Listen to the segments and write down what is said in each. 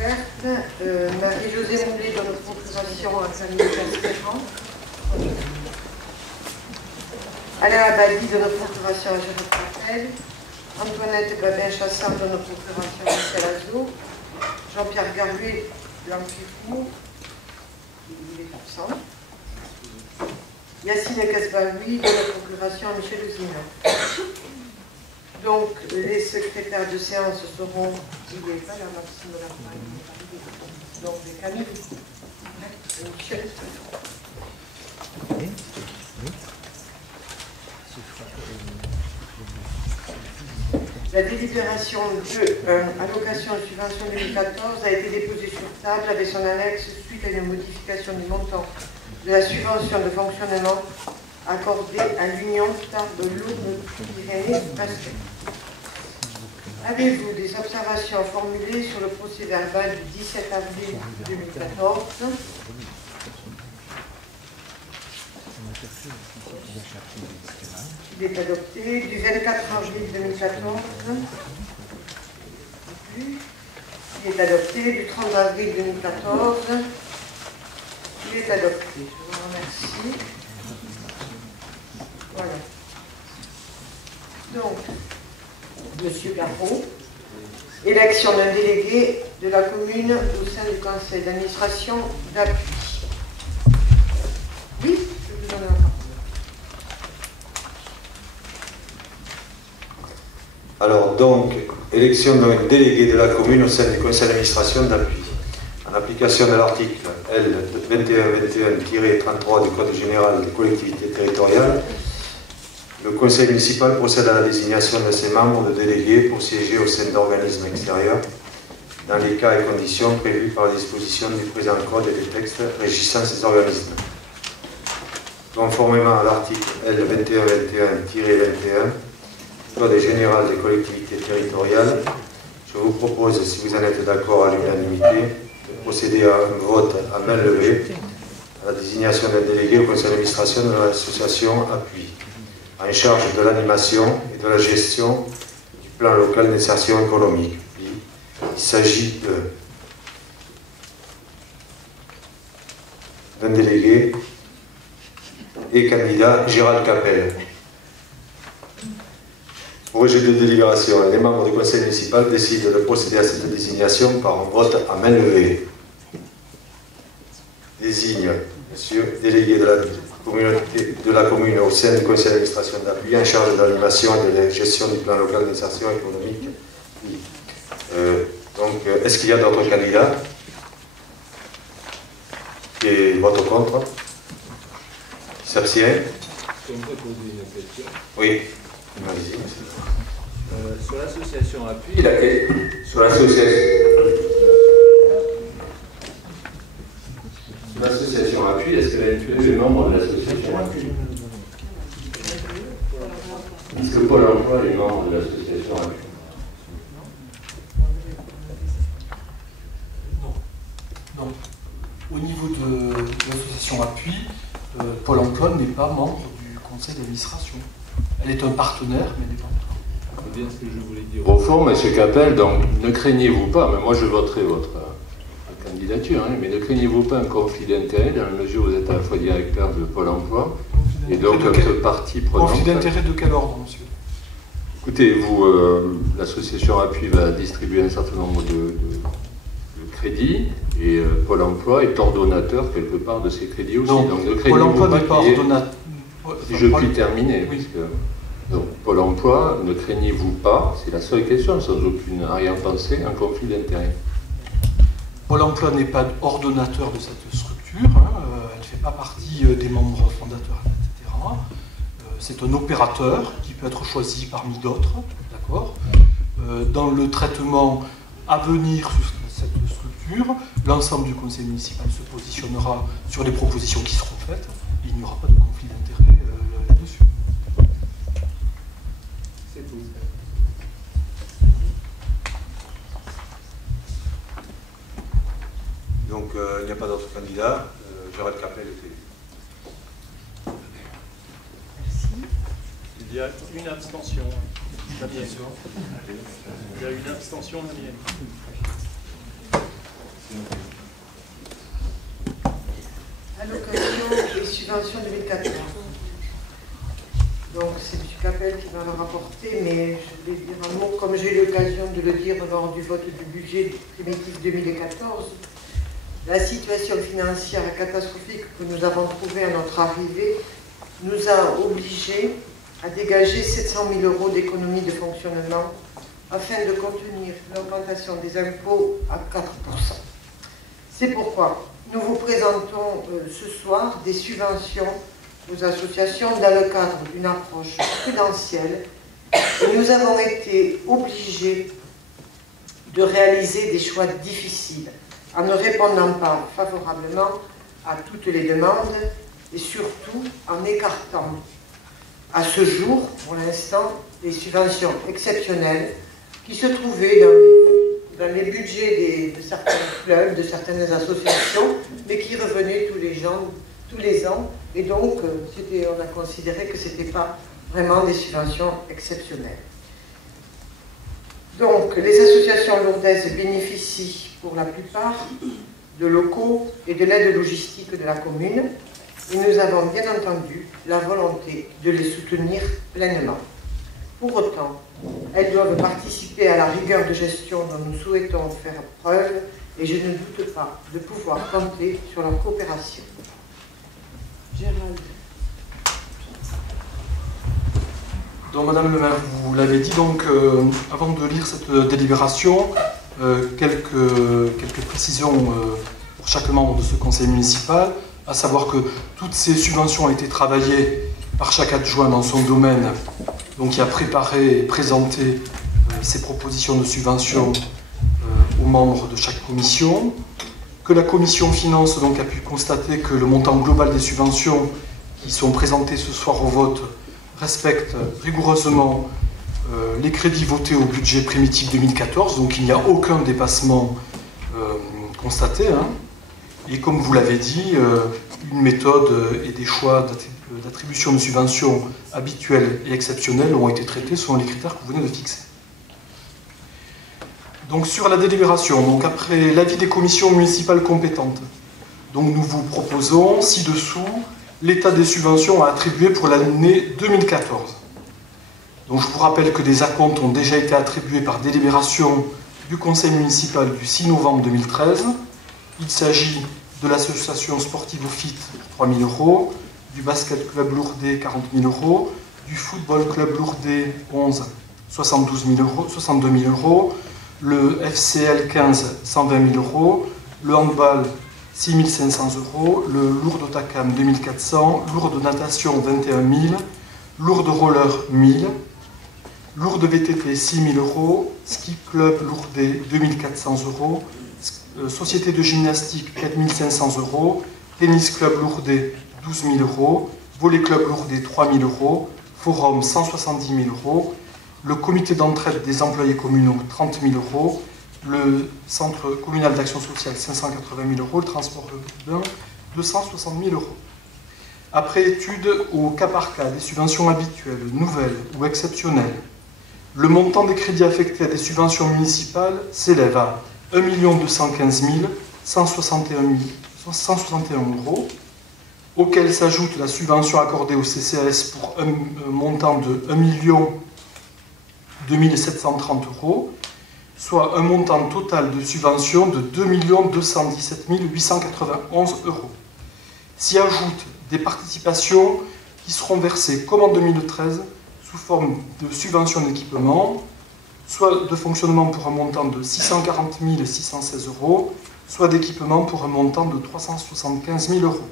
ouverte. Marie-Josée Moulet donne procuration à Camille Castéran. Alain Abadi donne procuration à Jérôme Capel. Antoinette Babin-Chassard donne procuration à Michel Azot. Jean-Pierre Garbuet, Blanc-Pifour, il est absent. Yacine Casbaoui donne procuration à Michel Ouzina. Donc, les secrétaires de séance seront, il n'est pas là, Maxime Lafargue, donc les Camille, Michel. La délibération de allocation et subvention 2014 a été déposée sur table avec son annexe suite à une modification du montant de la subvention de fonctionnement accordée à l'Union Tarbes-Lourdes-Pyrénées-Basket. Avez-vous des observations formulées sur le procès-verbal du 17 avril 2014 ? Il est adopté. Du 24 avril 2014. Il est adopté. Du 30 avril 2014. Il est adopté. Je vous remercie. Voilà. Donc, Monsieur Garot, élection d'un délégué de la commune au sein du conseil d'administration d'appui. Oui, je vous donne la parole. Alors donc, élection d'un délégué de la commune au sein du conseil d'administration d'appui. En application de l'article L. 2121-33 du Code général des collectivités territoriales, le conseil municipal procède à la désignation de ses membres de délégués pour siéger au sein d'organismes extérieurs, dans les cas et conditions prévus par les dispositions du présent Code et des textes régissant ces organismes. Conformément à l'article L. 2121-21, Code général des collectivités territoriales, je vous propose, si vous en êtes d'accord à l'unanimité, de procéder à un vote à main levée à la désignation d'un délégué au conseil d'administration de l'association Appui, en charge de l'animation et de la gestion du plan local d'insertion économique. Il s'agit d'un délégué et candidat Gérald Capel. Pour rejet de délibération, les membres du conseil municipal décident de procéder à cette désignation par un vote à main levée. Désigne, monsieur, délégué de la commune au sein du conseil d'administration d'appui en charge de l'animation et de la gestion du plan local d'insertion économique. Donc, est-ce qu'il y a d'autres candidats qui votent contre? Qui s'abstiennent? Je peux poser une question. Oui. Sur l'association Appui, Sur l'association Appui, est-ce qu'elle a inclus les membres de l'association Appui? Est-ce que Pôle emploi est membre de l'association Appui? Non. Au niveau de l'association Appui, Pôle emploi n'est pas membre du conseil d'administration. Elle est un partenaire, mais n'est pas membre. c'est bien ce que je voulais dire. Au fond, M. Capel, donc ne craignez-vous pas, mais moi je voterai votre candidature, hein, mais ne craignez-vous pas un conflit d'intérêt dans la mesure où vous êtes à la fois directeur de Pôle emploi et donc notre partie prenante. Conflit d'intérêt de quel ordre, monsieur? Écoutez, vous, l'association Appui va distribuer un certain nombre de crédits et Pôle emploi est ordonnateur quelque part de ces crédits aussi. Non, donc ne Pôle emploi n'est pas qu'il y ait- ordonnateur. Si je puis terminer, Oui. puisque donc, Pôle emploi, ne craignez-vous pas, c'est la seule question, sans aucune arrière-pensée, un conflit d'intérêt? Pôle emploi n'est pas ordonnateur de cette structure, hein, elle ne fait pas partie des membres fondateurs, etc. C'est un opérateur qui peut être choisi parmi d'autres, d'accord. Dans le traitement à venir sur cette structure, l'ensemble du conseil municipal se positionnera sur les propositions qui seront faites, et il n'y aura pas de conflit d'intérêt là-dessus. C'est tout. Donc, il n'y a pas d'autres candidats. Gérald Capel était. Il y a une abstention, la mienne. Il y a une abstention, la mienne. subventions 2014. Donc c'est M. Capel qui va me rapporter, mais je vais dire un mot, comme j'ai eu l'occasion de le dire lors du vote du budget primitif 2014. La situation financière catastrophique que nous avons trouvée à notre arrivée nous a obligés à dégager 700 000 € d'économies de fonctionnement afin de contenir l'augmentation des impôts à 4%. C'est pourquoi nous vous présentons ce soir des subventions aux associations dans le cadre d'une approche prudentielle et nous avons été obligés de réaliser des choix difficiles en ne répondant pas favorablement à toutes les demandes et surtout en écartant à ce jour, pour l'instant, les subventions exceptionnelles qui se trouvaient dans les budgets de certains clubs, de certaines associations, mais qui revenaient tous les ans. Et donc, on a considéré que ce n'était pas vraiment des subventions exceptionnelles. Donc, les associations lourdaises bénéficient pour la plupart de locaux et de l'aide logistique de la commune. Et nous avons bien entendu la volonté de les soutenir pleinement. Pour autant, elles doivent participer à la rigueur de gestion dont nous souhaitons faire preuve et je ne doute pas de pouvoir compter sur leur coopération. Gérald. Donc, Madame le maire, vous l'avez dit, donc, avant de lire cette délibération, quelques précisions pour chaque membre de ce conseil municipal, à savoir que toutes ces subventions ont été travaillées par chaque adjoint dans son domaine, donc qui a préparé et présenté ces propositions de subventions aux membres de chaque commission, que la commission finance donc a pu constater que le montant global des subventions qui sont présentées ce soir au vote respecte rigoureusement les crédits votés au budget primitif 2014, donc il n'y a aucun dépassement constaté. Et comme vous l'avez dit, une méthode et des choix d'attribution de subventions habituelles et exceptionnelles ont été traités selon les critères que vous venez de fixer. Donc sur la délibération, donc après l'avis des commissions municipales compétentes, donc nous vous proposons ci-dessous l'état des subventions à attribuer pour l'année 2014. Donc je vous rappelle que des acomptes ont déjà été attribués par délibération du conseil municipal du 6 novembre 2013. Il s'agit de l'association sportive FIT, 3 000 €, du basket club Lourdes, 40 000 €, du football club Lourdes, 11, 62 000 €, le FCL 15, 120 000 €, le handball, 6 500 €, le Lourdes Otakam, 2400, Lourdes Natation, 21 000, Lourdes Roller, 1000, Lourdes VTT, 6 000 €, Ski Club Lourdes, 2400 €, Société de gymnastique, 4 500 €, Tennis Club Lourdes, 12 000 €, Volley Club Lourdes, 3 000 €, Forum, 170 000 €, le comité d'entraide des employés communaux, 30 000 €, le centre communal d'action sociale, 580 000 €, le transport urbain, 260 000 €. Après étude au cas par cas des subventions habituelles, nouvelles ou exceptionnelles, le montant des crédits affectés à des subventions municipales s'élève à 1 215 161 €, auquel s'ajoute la subvention accordée au CCAS pour un montant de 1 730 €, soit un montant total de subvention de 2 217 891 €. S'y ajoutent des participations qui seront versées comme en 2013 sous forme de subventions d'équipement, soit de fonctionnement pour un montant de 640 616 €, soit d'équipement pour un montant de 375 000 €.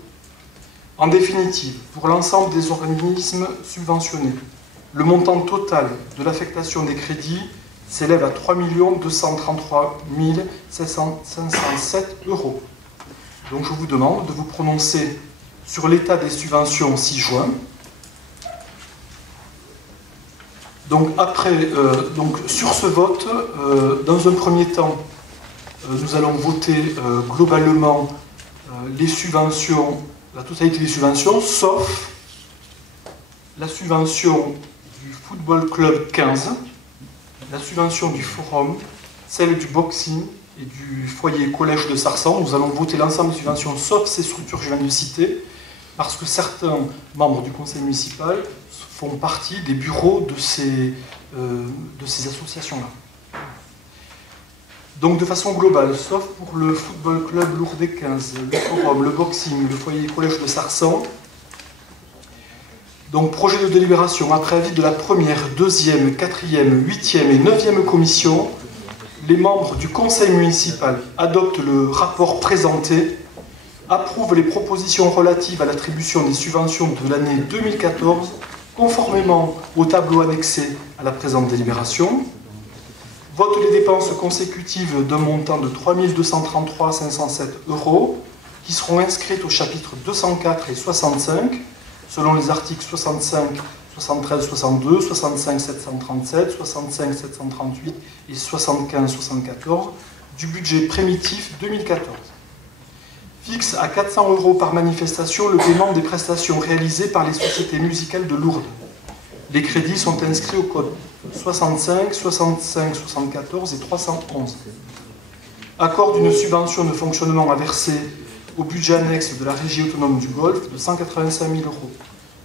En définitive, pour l'ensemble des organismes subventionnés, le montant total de l'affectation des crédits s'élève à 3 233 507 €. Donc je vous demande de vous prononcer sur l'état des subventions 6 juin. Donc, sur ce vote, dans un premier temps, nous allons voter globalement les subventions, la totalité des subventions, sauf la subvention du Football Club 15, la subvention du Forum, celle du boxing et du foyer collège de Sarsan. Nous allons voter l'ensemble des subventions, sauf ces structures que je viens de citer. parce que certains membres du conseil municipal font partie des bureaux de ces associations-là. Donc de façon globale, sauf pour le football club Lourdes 15, le forum, le boxing, le foyer collège de Sarsan, donc projet de délibération après avis de la première, deuxième, quatrième, huitième et neuvième commission, les membres du conseil municipal adoptent le rapport présenté, approuvent les propositions relatives à l'attribution des subventions de l'année 2014, conformément au tableau annexé à la présente délibération, votent les dépenses consécutives d'un montant de 3 233 507 €, qui seront inscrites au chapitre 204 et 65, selon les articles 65, 73, 62, 65, 737, 65, 738 et 75, 74 du budget primitif 2014. Fixe à 400 € par manifestation le paiement des prestations réalisées par les sociétés musicales de Lourdes. Les crédits sont inscrits au code 65, 65, 74 et 311. Accord d'une subvention de fonctionnement à verser au budget annexe de la Régie autonome du Golfe de 185 000 €.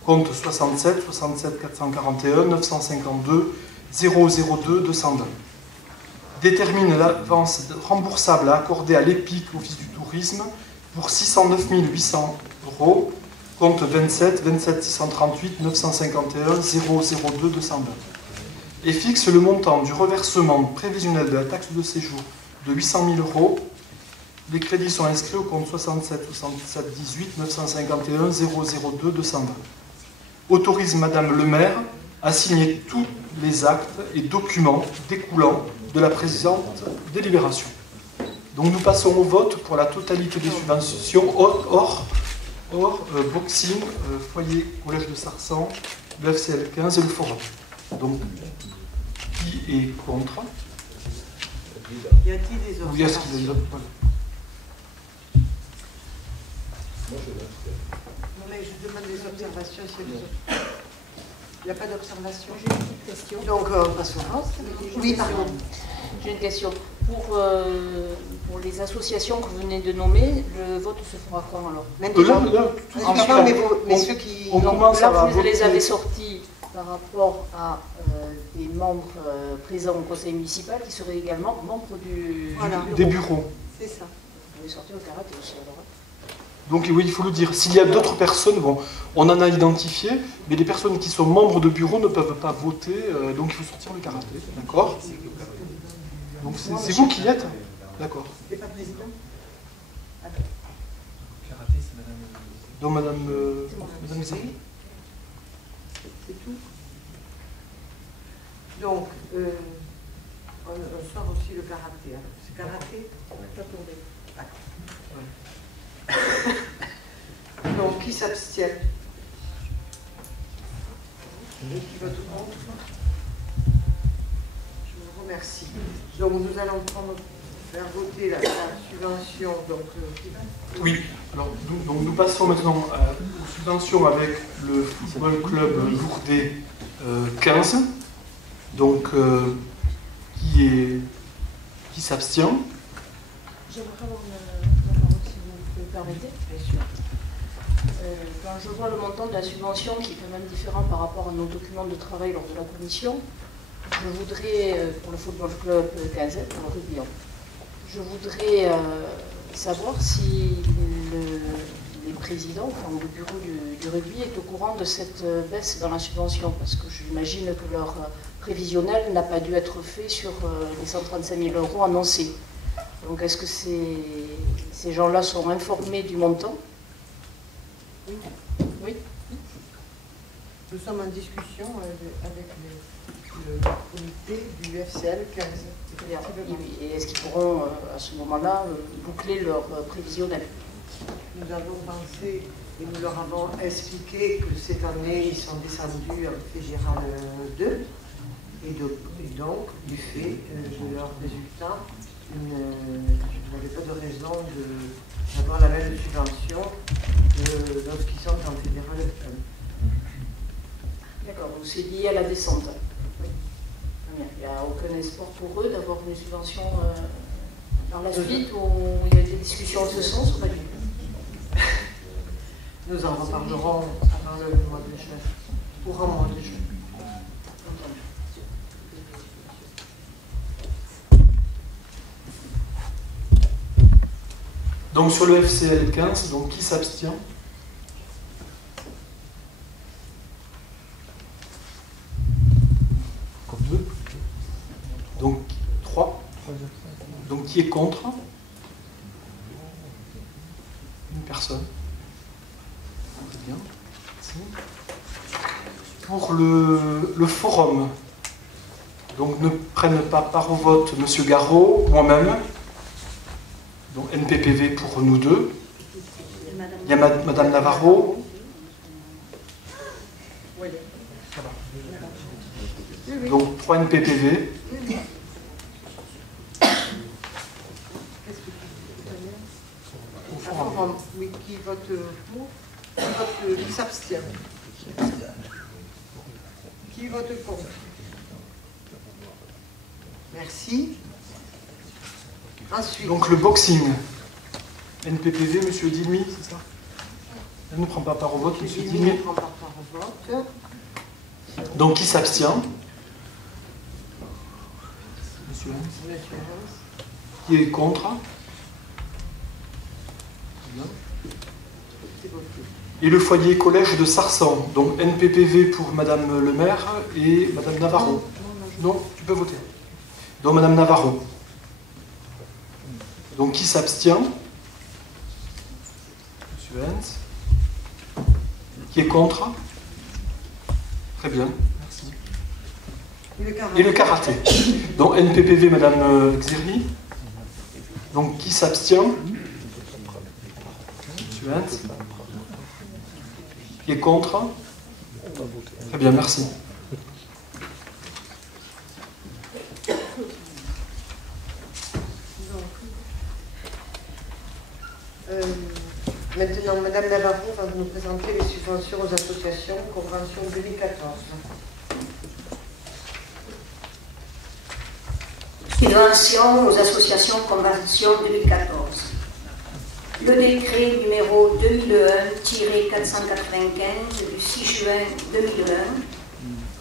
Compte 67, 67 441, 952, 002 220. Détermine l'avance remboursable à accorder à l'EPIC, Office du tourisme, pour 609 800 €. Compte 27, 27 638, 951, 002 220. Et fixe le montant du reversement prévisionnel de la taxe de séjour de 800 000 €. Les crédits sont inscrits au compte 67, 67, 18, 951, 002 220. Autorise Madame le maire à signer tous les actes et documents découlant de la présente délibération. Donc nous passons au vote pour la totalité des subventions hors boxing, foyer collège de Sarsan, le FCL 15 et le forum. Donc qui est contre? Y a-t-il des Ou y a-t-il des observations? voilà. Non, mais je demande des observations. Il n'y a pas d'observation? J'ai une petite question. Donc, on passe au vote. Oui, pardon. J'ai une question. Pour les associations que vous venez de nommer, le vote se fera quand alors? Maintenant, Ensuite, mais ceux qui... on Donc commence à là, vous voter. les avez sortis par rapport à des membres présents au conseil municipal qui seraient également membres du Des bureaux. C'est ça. Vous les sortez au karaté aussi alors. Donc oui, il faut le dire. S'il y a d'autres personnes, bon, on en a identifié, mais les personnes qui sont membres de bureau ne peuvent pas voter, donc il faut sortir le karaté, d'accord? Donc c'est vous qui y êtes? D'accord. C'est pas président? Karaté, c'est madame. Donc madame Isabelle. C'est tout. Donc, on sort aussi le karaté. Alors. C'est karaté? Pas tourné. Donc, qui s'abstient? Et qui vote contre? Je vous remercie. Donc, nous allons faire voter la subvention. Donc, Oui, alors nous passons maintenant aux subventions avec le football club Lourdes 15. Donc, qui s'abstient? J'aimerais avoir la parole si vous me permettez. bien sûr. Quand je vois le montant de la subvention qui est quand même différent par rapport à nos documents de travail lors de la commission, je voudrais, pour le football club 15, pour le rugby, je voudrais savoir si les présidents, enfin le bureau du rugby est au courant de cette baisse dans la subvention, parce que j'imagine que leur prévisionnel n'a pas dû être fait sur les 135 000 € annoncés. Donc est-ce que ces gens-là sont informés du montant? Oui. Oui. Nous sommes en discussion avec le comité du FCL 15. Et est-ce qu'ils pourront, à ce moment-là, boucler leur prévisionnel? Nous avons pensé et nous leur avons expliqué que cette année, ils sont descendus en Fédéral 2. Et donc, du fait de leurs résultats, je n'avais pas de raison d'avoir la même subvention lorsqu'ils sont en Fédéral 1. D'accord, donc c'est lié à la descente. Oui. Il n'y a aucun espoir pour eux d'avoir une subvention dans la suite, ou il y a des discussions en ce sens ou pas du tout? Nous en reparlerons pendant le mois de juin, courant mois de juin. Donc sur le FCL 15, donc qui s'abstient? Comme 2. Donc 3. Donc qui est contre? Une personne. Très bien. Merci. Pour le forum, donc ne prennent pas part au vote M. Garot, moi-même. Donc NPPV pour nous deux. Il y a Madame Navarro. Donc 3 NPPV. Au forum, oui, qui vote pour, qui s'abstient. Qui vote contre? Merci. Ensuite. Donc le boxing. NPPV, M. Dilmy, c'est ça? Elle ne prend pas part au vote, M. Dilmy. Ne prend pas part au vote. Donc qui s'abstient? Monsieur Hans. Monsieur Hans. Qui est contre? Et le foyer collège de Sarsan. Donc NPPV pour Madame le maire et Madame Navarro. Non, tu peux voter. Donc Madame Navarro. Donc qui s'abstient? Monsieur Hens. Qui est contre? Très bien, merci. Et le karaté. Donc NPPV, Madame Xerli. Donc qui s'abstient? Monsieur Hens. Qui est contre? Très bien, merci. Maintenant, Madame Navarro va nous présenter les subventions aux associations, convention 2014. Subventions aux associations, convention 2014. Le décret numéro 2001-495 du 6 juin 2001,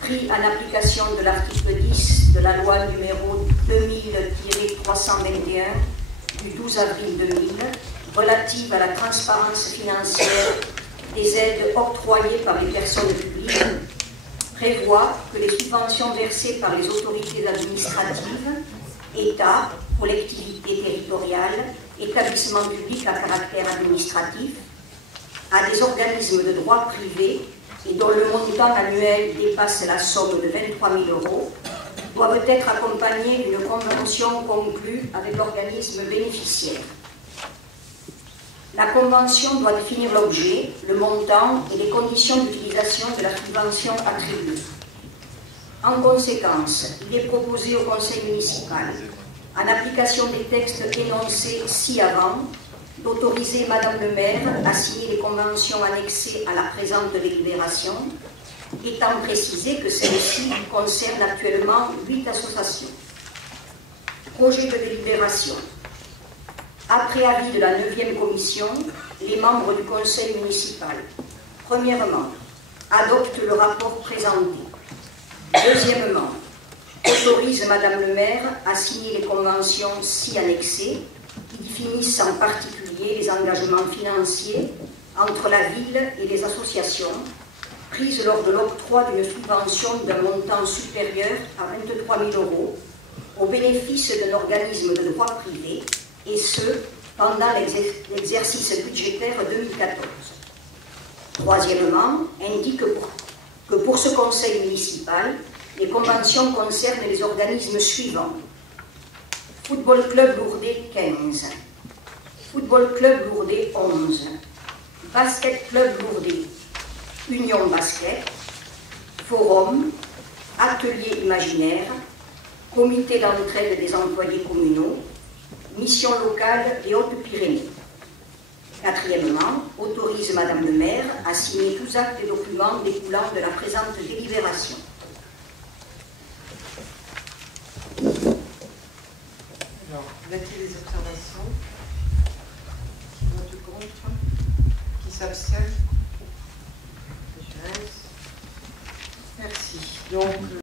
pris en application de l'article 10 de la loi numéro 2000-321 du 12 avril 2000, relative à la transparence financière des aides octroyées par les personnes publiques, prévoit que les subventions versées par les autorités administratives, État, collectivités territoriales, établissements publics à caractère administratif, à des organismes de droit privé et dont le montant annuel dépasse la somme de 23 000 €, doivent être accompagnées d'une convention conclue avec l'organisme bénéficiaire. La convention doit définir l'objet, le montant et les conditions d'utilisation de la subvention attribuée. En conséquence, il est proposé au Conseil municipal, en application des textes énoncés ci-avant, d'autoriser Madame le maire à signer les conventions annexées à la présente délibération, étant précisé que celle-ci concerne actuellement 8 associations. Projet de délibération. Après avis de la 9e commission, les membres du conseil municipal, premièrement, adoptent le rapport présenté. Deuxièmement, autorise Madame le maire à signer les conventions ci annexées qui définissent en particulier les engagements financiers entre la ville et les associations prises lors de l'octroi d'une subvention d'un montant supérieur à 23 000 € au bénéfice d'un organisme de droit privé, et ce, pendant l'exercice budgétaire 2014. Troisièmement, indique que pour ce conseil municipal, les conventions concernent les organismes suivants. Football Club Lourdes 15, Football Club Lourdes 11, Basket Club Lourdes, Union Basket, Forum, Atelier Imaginaire, Comité d'entraide des employés communaux, Mission locale des Hautes-Pyrénées. Quatrièmement, autorise Madame le maire à signer tous actes et documents découlant de la présente délibération. Alors, y a-t-il des observations? Vote contre? Qui s'abstient? Merci. Donc,